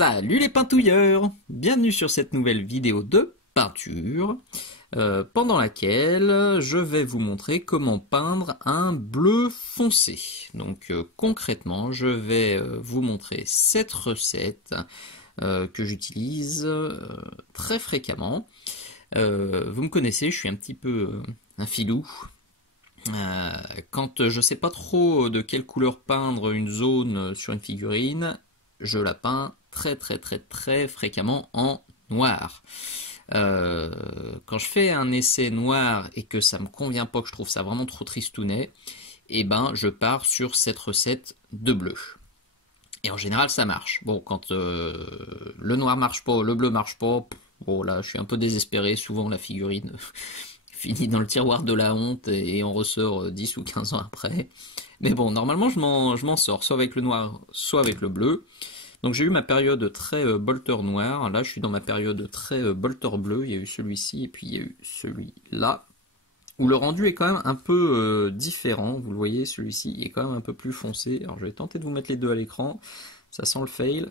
Salut les peintouilleurs! Bienvenue sur cette nouvelle vidéo de peinture pendant laquelle je vais vous montrer comment peindre un bleu foncé. Donc concrètement, je vais vous montrer cette recette que j'utilise très fréquemment. Vous me connaissez, je suis un petit peu un filou. Quand je sais pas trop de quelle couleur peindre une zone sur une figurine, je la peins très fréquemment en noir. Quand je fais un essai noir et que ça me convient pas, que je trouve ça vraiment trop tristounet, et ben je pars sur cette recette de bleu. Et en général ça marche. Bon, quand le noir marche pas, le bleu marche pas, bon là je suis un peu désespéré, souvent la figurine finit dans le tiroir de la honte et on ressort 10 ou 15 ans après. Mais bon, normalement je m'en sors, soit avec le noir, soit avec le bleu. Donc j'ai eu ma période très bolter noir, là je suis dans ma période très bolter bleu, il y a eu celui-ci et puis il y a eu celui-là, où le rendu est quand même un peu différent, vous le voyez, celui-ci est quand même un peu plus foncé. Alors je vais tenter de vous mettre les deux à l'écran, ça sent le fail,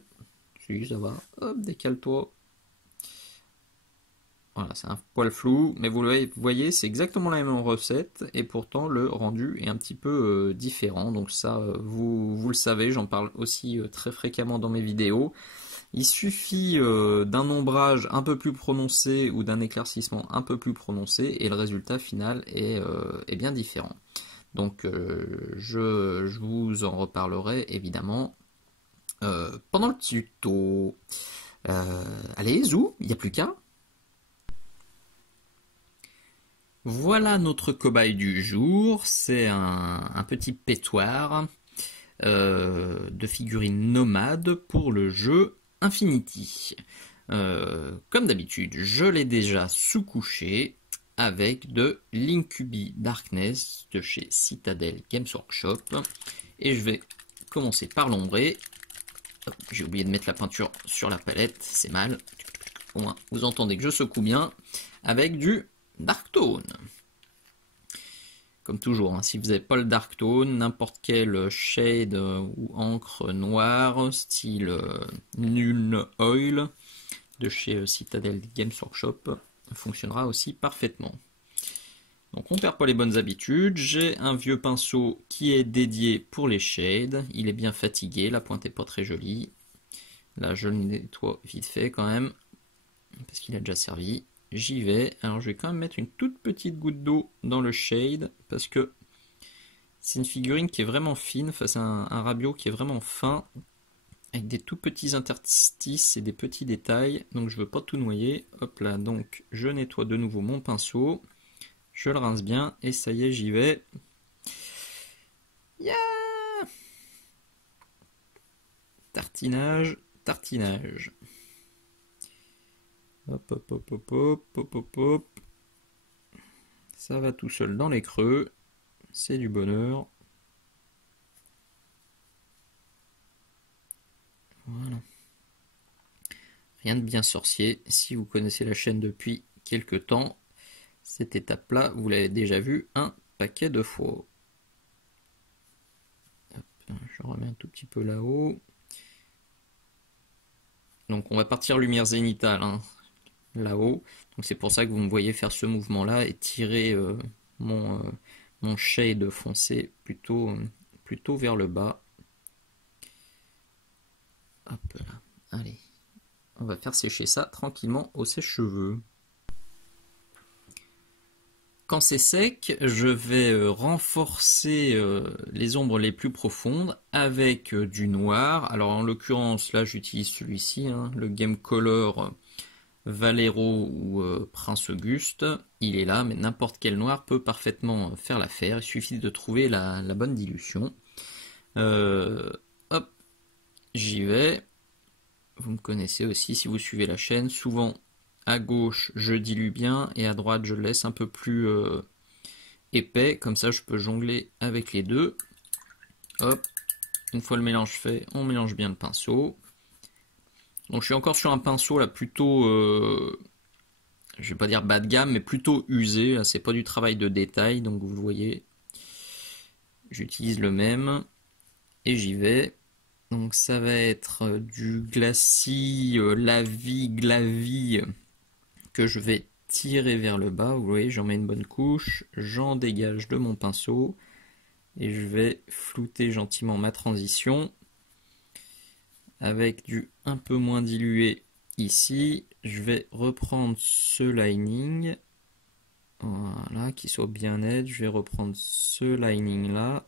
si ça va, hop, décale-toi. Voilà, c'est un poil flou, mais vous voyez, c'est exactement la même recette, et pourtant le rendu est un petit peu différent. Donc ça, vous le savez, j'en parle aussi très fréquemment dans mes vidéos. Il suffit d'un ombrage un peu plus prononcé ou d'un éclaircissement un peu plus prononcé, et le résultat final est bien différent. Donc je vous en reparlerai évidemment pendant le tuto. Allez, zou, il n'y a plus qu'à. Voilà notre cobaye du jour, c'est un petit pétoir de figurines nomades pour le jeu Infinity. Comme d'habitude, je l'ai déjà sous-couché avec de l'Incubi Darkness de chez Citadel Games Workshop. Et je vais commencer par l'ombrer. J'ai oublié de mettre la peinture sur la palette, c'est mal. Au moins, vous entendez que je secoue bien avec du Dark Tone. Comme toujours, hein, si vous n'avez pas le Dark Tone, n'importe quel shade ou encre noire, style Nuln Oil de chez Citadel Games Workshop, fonctionnera aussi parfaitement. Donc on ne perd pas les bonnes habitudes. J'ai un vieux pinceau qui est dédié pour les shades. Il est bien fatigué, la pointe n'est pas très jolie. Là je le nettoie vite fait quand même, parce qu'il a déjà servi. J'y vais, alors je vais quand même mettre une toute petite goutte d'eau dans le shade, parce que c'est une figurine qui est vraiment fine, face à un Rabio qui est vraiment fin, avec des tout petits interstices et des petits détails, donc je veux pas tout noyer. Hop là, donc je nettoie de nouveau mon pinceau, je le rince bien, et ça y est, j'y vais. Yeah, tartinage, tartinage. Hop, hop, hop, hop, hop, hop, hop, hop. Ça va tout seul dans les creux. C'est du bonheur. Voilà. Rien de bien sorcier. Si vous connaissez la chaîne depuis quelques temps, cette étape-là, vous l'avez déjà vue un paquet de fois. Hop, je remets un tout petit peu là-haut. Donc on va partir lumière zénitale, hein, là-haut. Donc c'est pour ça que vous me voyez faire ce mouvement-là et tirer mon shade foncé plutôt vers le bas. Hop là, allez. On va faire sécher ça tranquillement au sèche-cheveux. Quand c'est sec, je vais renforcer les ombres les plus profondes avec du noir. Alors en l'occurrence, là j'utilise celui-ci, hein, le Game Color Valero ou Prince Auguste. Il est là, mais n'importe quel noir peut parfaitement faire l'affaire. Il suffit de trouver la bonne dilution. Hop, j'y vais. Vous me connaissez aussi si vous suivez la chaîne. Souvent, à gauche, je dilue bien et à droite, je le laisse un peu plus épais. Comme ça, je peux jongler avec les deux. Hop, une fois le mélange fait, on mélange bien le pinceau. Donc, je suis encore sur un pinceau là plutôt, je vais pas dire bas de gamme, mais plutôt usé. Là, c'est pas du travail de détail. Donc, vous voyez, j'utilise le même et j'y vais. Donc ça va être du glacis, lavis, glavis que je vais tirer vers le bas. Vous voyez, j'en mets une bonne couche, j'en dégage de mon pinceau et je vais flouter gentiment ma transition avec du un peu moins dilué ici. Je vais reprendre ce lining, voilà, qui soit bien net. Je vais reprendre ce lining là.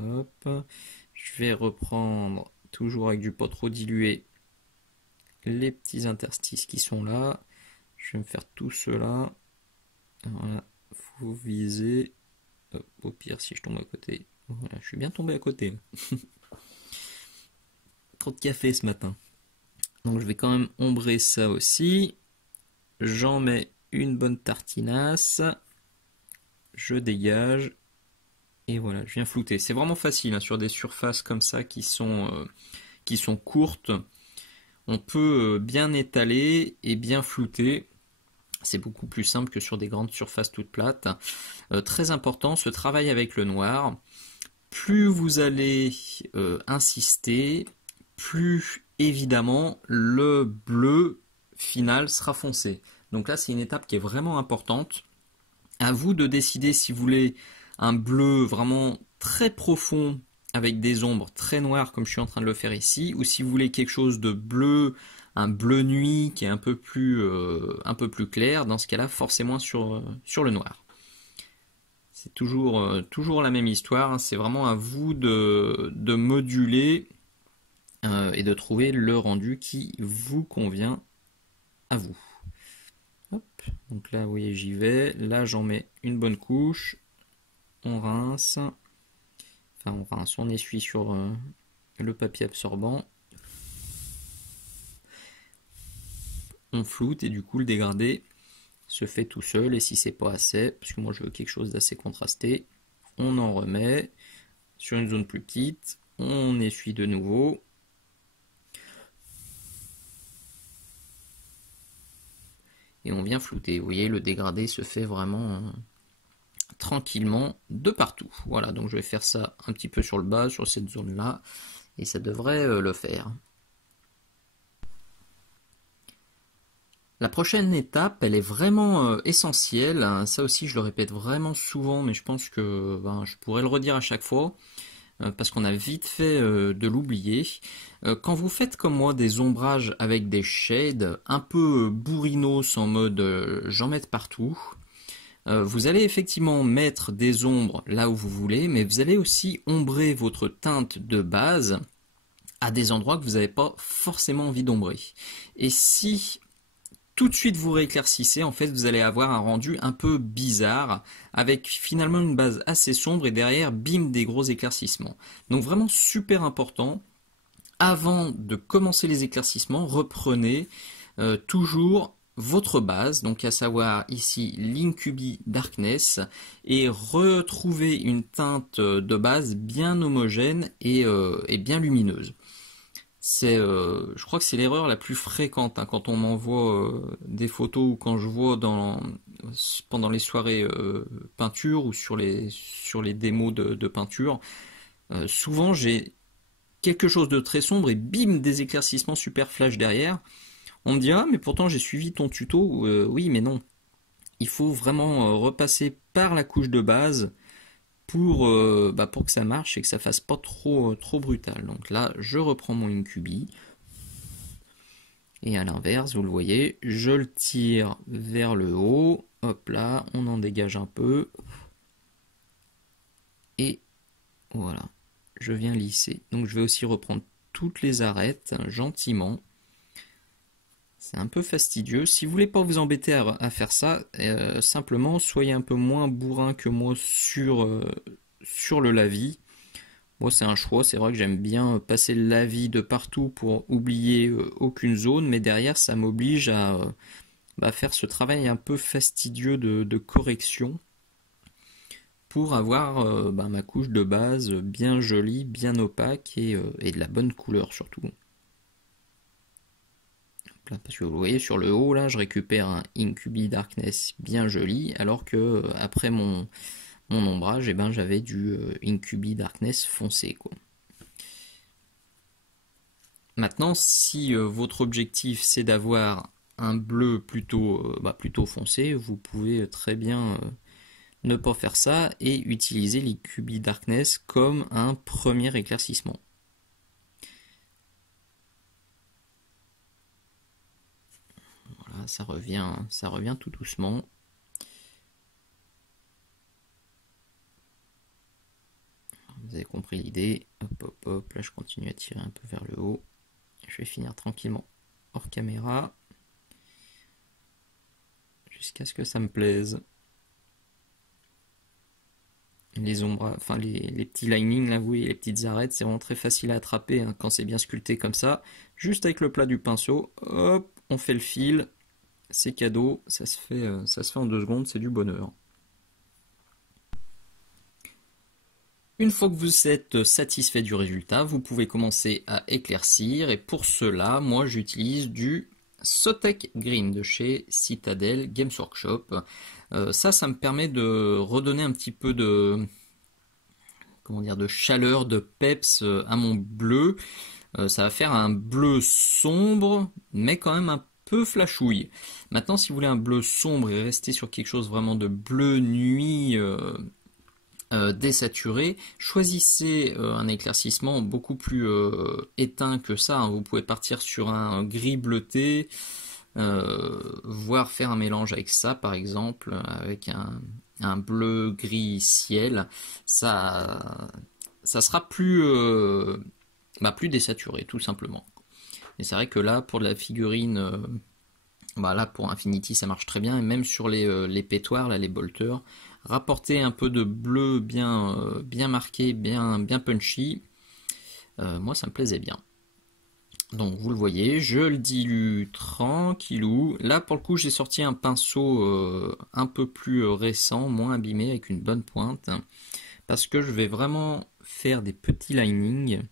Hop. Je vais reprendre, toujours avec du pas trop dilué, les petits interstices qui sont là. Je vais me faire tout cela. Voilà, faut viser. Hop, au pire, si je tombe à côté. Voilà, je suis bien tombé à côté. Trop de café ce matin. Donc je vais quand même ombrer ça aussi. J'en mets une bonne tartinasse. Je dégage. Et voilà, je viens flouter. C'est vraiment facile hein, sur des surfaces comme ça qui sont courtes. On peut bien étaler et bien flouter. C'est beaucoup plus simple que sur des grandes surfaces toutes plates. Très important, ce travail avec le noir. Plus vous allez insister, plus évidemment le bleu final sera foncé. Donc là, c'est une étape qui est vraiment importante. À vous de décider si vous voulez un bleu vraiment très profond avec des ombres très noires comme je suis en train de le faire ici, ou si vous voulez quelque chose de bleu, un bleu nuit qui est un peu plus clair, dans ce cas-là, forcément sur le noir. C'est toujours la même histoire, hein. C'est vraiment à vous de moduler et de trouver le rendu qui vous convient à vous. Hop, donc là, vous voyez, j'y vais. Là, j'en mets une bonne couche. On rince. Enfin, on rince, on essuie sur le papier absorbant. On floute et du coup, le dégradé se fait tout seul. Et si c'est pas assez, parce que moi je veux quelque chose d'assez contrasté, on en remet sur une zone plus petite. On essuie de nouveau. Et on vient flouter. Vous voyez, le dégradé se fait vraiment tranquillement de partout. Voilà, donc je vais faire ça un petit peu sur le bas, sur cette zone-là, et ça devrait le faire. La prochaine étape, elle est vraiment essentielle. Ça aussi, je le répète vraiment souvent, mais je pense que je pourrais le redire à chaque fois, parce qu'on a vite fait de l'oublier. Quand vous faites comme moi des ombrages avec des shades un peu bourrinos en mode j'en mette partout, vous allez effectivement mettre des ombres là où vous voulez, mais vous allez aussi ombrer votre teinte de base à des endroits que vous n'avez pas forcément envie d'ombrer. Et si tout de suite vous rééclaircissez, en fait vous allez avoir un rendu un peu bizarre, avec finalement une base assez sombre et derrière, bim, des gros éclaircissements. Donc vraiment super important, avant de commencer les éclaircissements, reprenez toujours votre base, donc à savoir ici l'Incubi Darkness, et retrouvez une teinte de base bien homogène et bien lumineuse. Je crois que c'est l'erreur la plus fréquente hein, quand on m'envoie des photos ou quand je vois pendant les soirées peinture ou sur les démos de peinture. Souvent j'ai quelque chose de très sombre et bim, des éclaircissements super flash derrière. On me dit ah mais pourtant j'ai suivi ton tuto. Oui mais non. Il faut vraiment repasser par la couche de base pour que ça marche et que ça fasse pas trop brutal. Donc là, je reprends mon Incubi. Et à l'inverse, vous le voyez, je le tire vers le haut. Hop là, on en dégage un peu. Et voilà, je viens lisser. Donc je vais aussi reprendre toutes les arêtes gentiment. C'est un peu fastidieux. Si vous voulez pas vous embêter à faire ça, simplement soyez un peu moins bourrin que moi sur le lavis. Moi c'est un choix, c'est vrai que j'aime bien passer le lavis de partout pour oublier aucune zone, mais derrière ça m'oblige à faire ce travail un peu fastidieux de correction pour avoir ma couche de base bien jolie, bien opaque et de la bonne couleur surtout. Parce que vous voyez sur le haut là je récupère un Incubi Darkness bien joli alors que après mon mon ombrage, et ben j'avais du Incubi Darkness foncé, quoi. Maintenant, si votre objectif c'est d'avoir un bleu plutôt foncé, vous pouvez très bien ne pas faire ça et utiliser l'Incubi Darkness comme un premier éclaircissement. Voilà, ça revient tout doucement. Vous avez compris l'idée. Hop, hop, hop. Là, je continue à tirer un peu vers le haut. Je vais finir tranquillement hors caméra. Jusqu'à ce que ça me plaise. Les ombres, enfin les petits linings, là, vous voyez, les petites arêtes, c'est vraiment très facile à attraper hein, quand c'est bien sculpté comme ça. Juste avec le plat du pinceau, hop, on fait le fil. C'est cadeau, ça se fait en 2 secondes, c'est du bonheur. Une fois que vous êtes satisfait du résultat, vous pouvez commencer à éclaircir et pour cela, moi j'utilise du Sotek Green de chez Citadel Games Workshop. Ça me permet de redonner un petit peu de, comment dire, de chaleur, de peps à mon bleu. Ça va faire un bleu sombre, mais quand même un peu flashouille. Maintenant, si vous voulez un bleu sombre et rester sur quelque chose vraiment de bleu nuit désaturé, choisissez un éclaircissement beaucoup plus éteint que ça. Hein. Vous pouvez partir sur un gris bleuté, voire faire un mélange avec ça, par exemple, avec un bleu gris ciel. Ça sera plus désaturé, tout simplement. Et c'est vrai que là, pour de la figurine, là pour Infinity, ça marche très bien. Et même sur les pétoires, là, les bolters, rapporter un peu de bleu bien marqué, bien punchy. Moi, ça me plaisait bien. Donc vous le voyez, je le dilue tranquillou. Là pour le coup j'ai sorti un pinceau un peu plus récent, moins abîmé, avec une bonne pointe. Parce que je vais vraiment faire des petits linings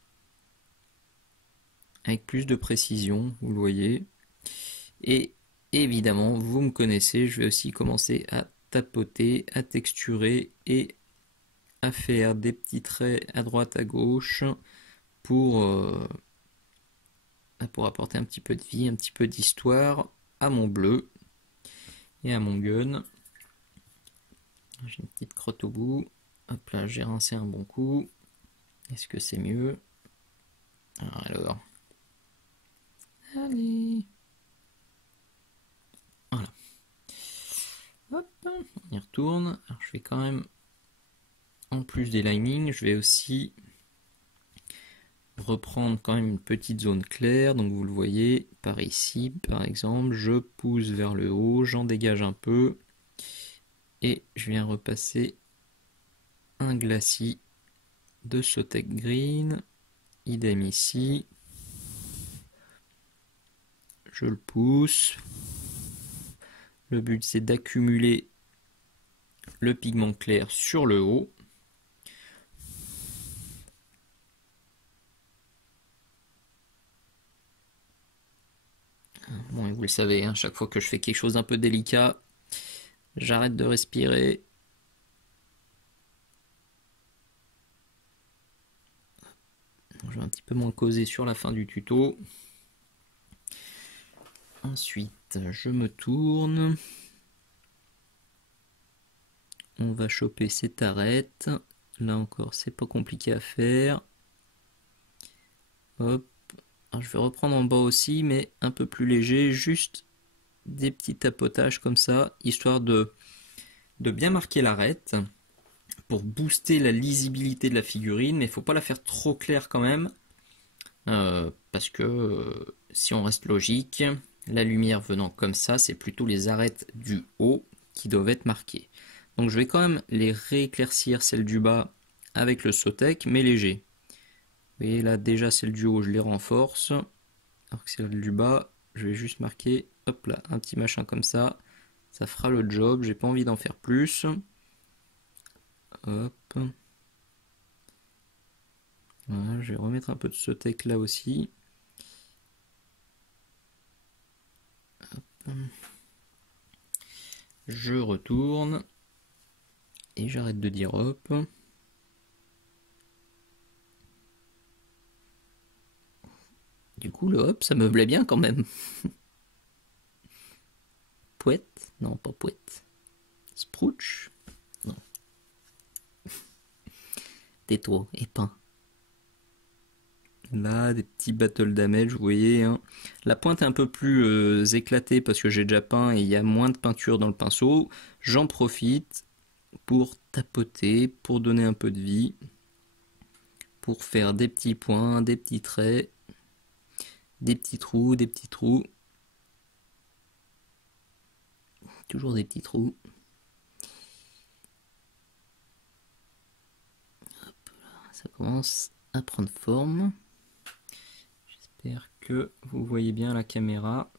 avec plus de précision, vous le voyez. Et évidemment, vous me connaissez, je vais aussi commencer à tapoter, à texturer et à faire des petits traits à droite, à gauche pour apporter un petit peu de vie, un petit peu d'histoire à mon bleu et à mon gun. J'ai une petite crotte au bout. Hop là, j'ai rincé un bon coup. Est-ce que c'est mieux? Alors. Allez. Voilà. Hop, on y retourne. Alors je vais quand même, en plus des linings, je vais aussi reprendre quand même une petite zone claire. Donc vous le voyez, par ici par exemple, je pousse vers le haut, j'en dégage un peu. Et je viens repasser un glacis de Sotek Green. Idem ici. Je le pousse. Le but c'est d'accumuler le pigment clair sur le haut. Bon, vous le savez, hein, chaque fois que je fais quelque chose d'un peu délicat, j'arrête de respirer. Je vais un petit peu moins causer sur la fin du tuto. Ensuite, je me tourne. On va choper cette arête. Là encore, c'est pas compliqué à faire. Hop. Alors, je vais reprendre en bas aussi, mais un peu plus léger. Juste des petits tapotages comme ça, histoire de bien marquer l'arête. Pour booster la lisibilité de la figurine, mais il ne faut pas la faire trop claire quand même. Parce que si on reste logique, la lumière venant comme ça, c'est plutôt les arêtes du haut qui doivent être marquées. Donc je vais quand même les rééclaircir, celles du bas, avec le Sotek, mais léger. Vous voyez là, déjà celles du haut, je les renforce. Alors que celles du bas, je vais juste marquer, hop là, un petit machin comme ça. Ça fera le job, j'ai pas envie d'en faire plus. Hop. Voilà, je vais remettre un peu de Sotek là aussi. Hop. Je retourne. Et j'arrête de dire hop. Du coup, le hop, ça me plaît bien quand même. Pouette? Non, pas pouette. Sprouch? Non. Tais-toi, épin. Là, des petits battle damage, vous voyez. Hein. La pointe est un peu plus éclatée parce que j'ai déjà peint et il y a moins de peinture dans le pinceau. J'en profite pour tapoter, pour donner un peu de vie, pour faire des petits points, des petits traits, des petits trous, des petits trous. Toujours des petits trous. Hop là, ça commence à prendre forme. J'espère que vous voyez bien la caméra.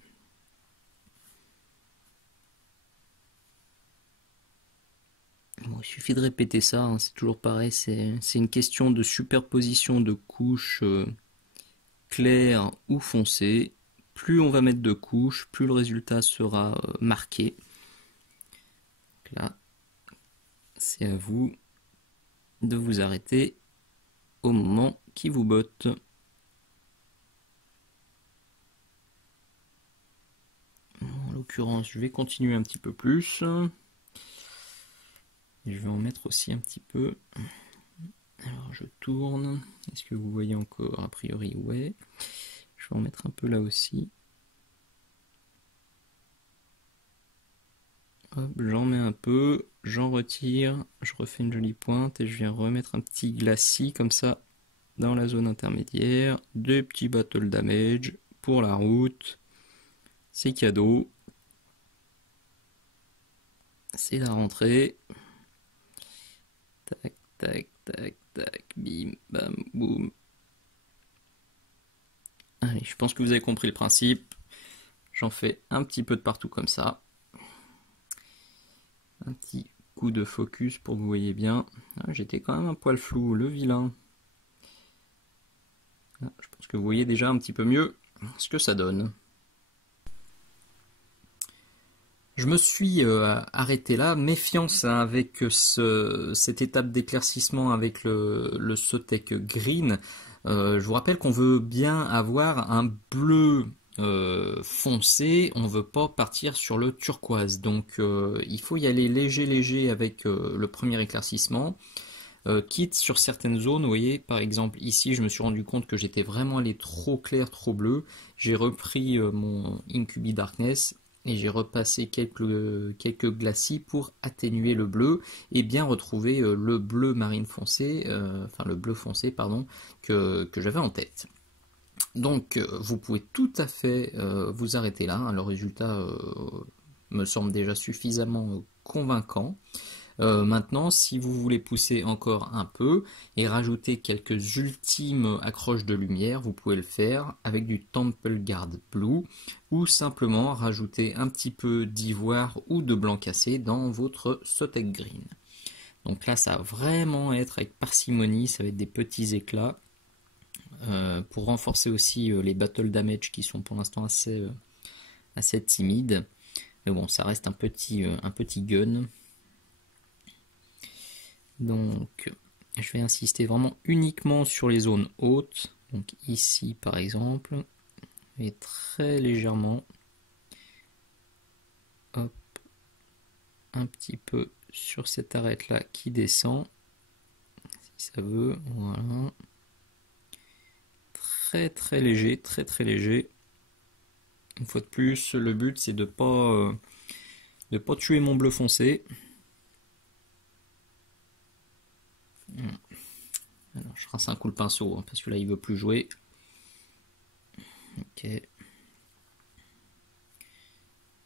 Bon, il suffit de répéter ça, hein, c'est toujours pareil, c'est une question de superposition de couches claires ou foncées. Plus on va mettre de couches, plus le résultat sera marqué. Donc là, c'est à vous de vous arrêter au moment qui vous botte. En l'occurrence, je vais continuer un petit peu plus. Et je vais en mettre aussi un petit peu. Alors je tourne. Est-ce que vous voyez encore? A priori, ouais. Je vais en mettre un peu là aussi. Hop, j'en mets un peu, j'en retire, je refais une jolie pointe et je viens remettre un petit glacis comme ça dans la zone intermédiaire. Des petits battle damage pour la route. C'est cadeau. C'est la rentrée. Tac, tac, tac, tac, bim, bam, boum. Allez, je pense que vous avez compris le principe. J'en fais un petit peu de partout comme ça. Un petit coup de focus pour que vous voyez bien. Ah, j'étais quand même un poil flou, le vilain. Ah, je pense que vous voyez déjà un petit peu mieux ce que ça donne. Je me suis arrêté là, méfiance hein, avec cette étape d'éclaircissement avec le Sotek Green. Je vous rappelle qu'on veut bien avoir un bleu foncé, on ne veut pas partir sur le turquoise. Donc il faut y aller léger avec le premier éclaircissement. Quitte sur certaines zones, vous voyez, par exemple ici je me suis rendu compte que j'étais vraiment allé trop clair, trop bleu. J'ai repris mon Incubi Darkness et j'ai repassé quelques glacis pour atténuer le bleu et bien retrouver le bleu marine foncé, enfin le bleu foncé pardon, que j'avais en tête. Donc vous pouvez tout à fait vous arrêter là, hein. Le résultat me semble déjà suffisamment convaincant. Maintenant, si vous voulez pousser encore un peu et rajouter quelques ultimes accroches de lumière, vous pouvez le faire avec du Temple Guard Blue ou simplement rajouter un petit peu d'ivoire ou de blanc cassé dans votre Sotek Green. Donc là, ça va vraiment être avec parcimonie, ça va être des petits éclats pour renforcer aussi les battle damage qui sont pour l'instant assez timides. Mais bon, ça reste un petit gun. Donc, je vais insister vraiment uniquement sur les zones hautes. Donc ici, par exemple, et très légèrement, hop, un petit peu sur cette arête-là qui descend, si ça veut, voilà. Très léger, très léger. Une fois de plus, le but c'est de pas tuer mon bleu foncé. Alors, je rince un coup le pinceau hein, parce que là il veut plus jouer. Ok.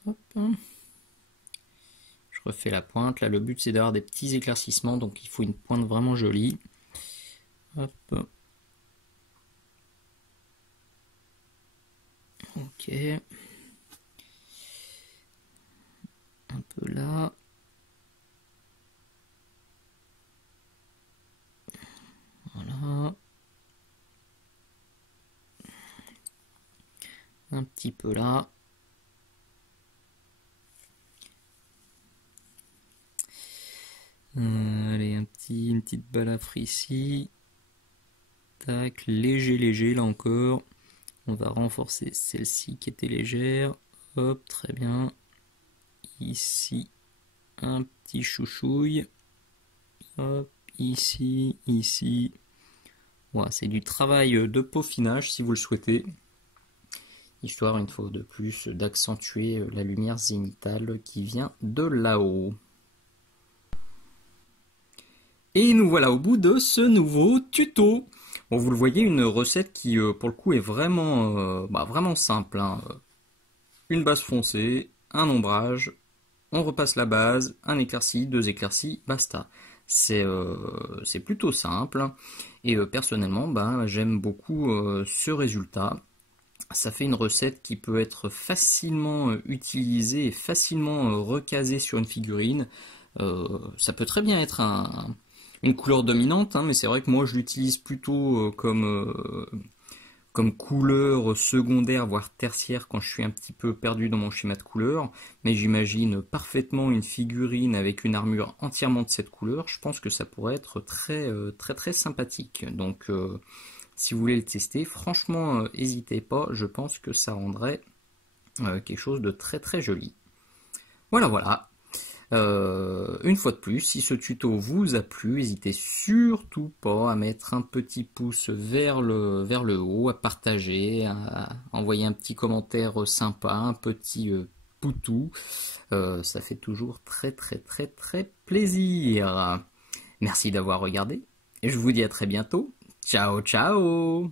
Hop. Je refais la pointe. Là le but c'est d'avoir des petits éclaircissements, donc il faut une pointe vraiment jolie. Hop. Ok. Un peu là. Voilà. Un petit peu là. petite balafre ici. Tac, léger, léger, là encore. On va renforcer celle-ci qui était légère. Hop, très bien. Ici, un petit chouchouille. Hop, ici, ici. Voilà, c'est du travail de peaufinage si vous le souhaitez. Histoire, une fois de plus, d'accentuer la lumière zénithale qui vient de là-haut. Et nous voilà au bout de ce nouveau tuto. Bon, vous le voyez, une recette qui, pour le coup, est vraiment, vraiment simple, hein. Une base foncée, un ombrage, on repasse la base, un éclairci, 2 éclaircies, basta. C'est plutôt simple. Et personnellement, j'aime beaucoup ce résultat. Ça fait une recette qui peut être facilement utilisée et facilement recasée sur une figurine. Ça peut très bien être une couleur dominante, hein, mais c'est vrai que moi je l'utilise plutôt comme couleur secondaire, voire tertiaire quand je suis un petit peu perdu dans mon schéma de couleurs. Mais j'imagine parfaitement une figurine avec une armure entièrement de cette couleur. Je pense que ça pourrait être très sympathique. Donc si vous voulez le tester, franchement, n'hésitez pas. Je pense que ça rendrait quelque chose de très joli. Voilà. Une fois de plus, si ce tuto vous a plu, n'hésitez surtout pas à mettre un petit pouce vers le haut, à partager, à envoyer un petit commentaire sympa, un petit poutou. Ça fait toujours très plaisir. Merci d'avoir regardé et je vous dis à très bientôt. Ciao ciao.